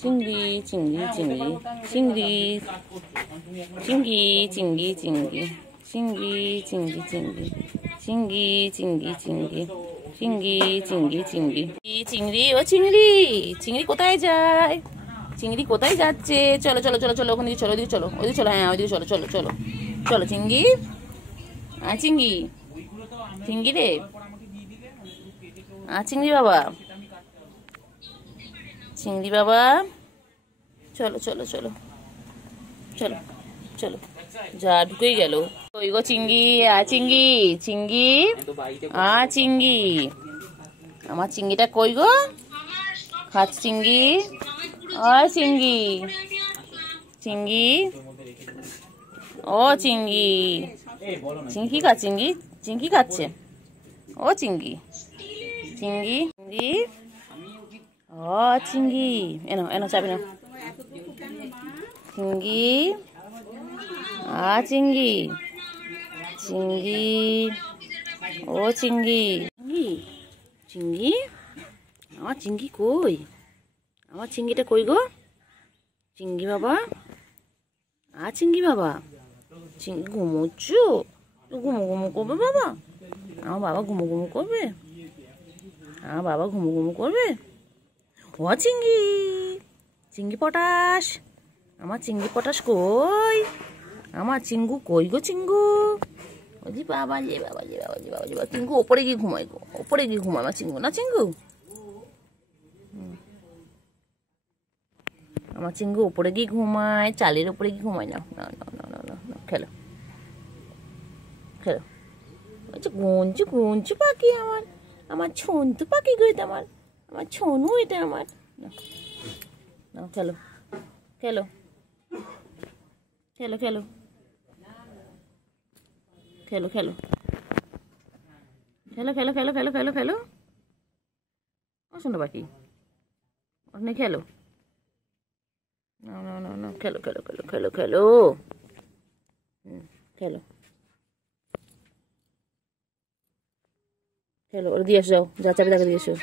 চিংড়ি চিংড়ি চিংড়ি চিংড়ি চিংড়ি চিংড়ি চিংড়ি চিংড়ি চিংড়ি চিংড়ি চিংড়ি চিংড়ি চিংড়ি চিংড়ি চিংড়ি চিংড়ি চিংড়ি ও চিংড়ি চিংড়ি কোথায় যায়? চিংড়ি কোথায় যাচ্ছে? চলো চলো চলো চলো ওখানে চলো, ওইদিকে চলো, ওইদিকে চলো, হ্যাঁ ওইদিকে চলো চলো চলো চলো চিংড়ি। চিংড়ি চিংড়ি রে, চিংড়ি বাবা, চিংড়ি বাবা, চলো চলো চলো চলো চলো, যা ঢুকেই গেল। ওই গো চিংড়ি, চিংড়ি চিংড়ি, চিংড়ি, আমার চিংড়িটা কই গো? খাচ্ছে চিংড়ি, চিংড়ি চিংড়ি, ও চিংড়ি, চিংড়ি কি খাচ্ছে? চিংড়ি চিংড়ি খাচ্ছে, ও চিংড়ি চিংড়ি চিংড়ি, চিংড়ি, এনো এনো চাবি নাও। চিংড়ি, চিংড়ি চিংড়ি, ও চিংড়ি চিংড়ি, আমার চিংড়ি কই? আমার চিংড়িটা কই গো? চিংড়ি বাবা, চিংড়ি বাবা, চিংড়ি ঘুমোচ্ছ? ঘুমো ঘুমো করবে বাবা? আমার বাবা ঘুমো ঘুমো করবে? আমার বাবা ঘুমো ঘুমো করবে? ও চিংড়ি, চিংড়ি পটাশ, আমার চিংড়ি পটাশ কই? আমার চিঙ্গু কই গো? চিঙ্গু, ওজি বাবা যে বাবা যে বাবা যে বাবা যে বাবা, চিঙ্গু ওপরে গিয়ে ঘুমাই গো, ওপরে গিয়ে ঘুমাই আমার চিঙ্গু, না চিঙ্গু? আমার চিঙ্গু ওপরে গিয়ে ঘুমায়, চালের ওপরে গিয়ে ঘুমায়। না না না না না না না, খেলো খেলো। আচ্ছা গুঞ্চু গুঞ্চু পাখি আমার, আমার ছন্তু পাখি গো এটা আমার, আমার ছনু এটা আমার। না না, খেলো খেলো খেলো খেলো খেলো খেলো খেলো খেলো খেলো খেলো খেলো খেলো, শোনো পাখি ওখানে খেলো। না না না না, খেলো খেলো খেলো খেলো খেলো, খেলো খেলো, ওরা দিয়ে এসো, যাও, যা চাবি তাকে দিয়ে এসো।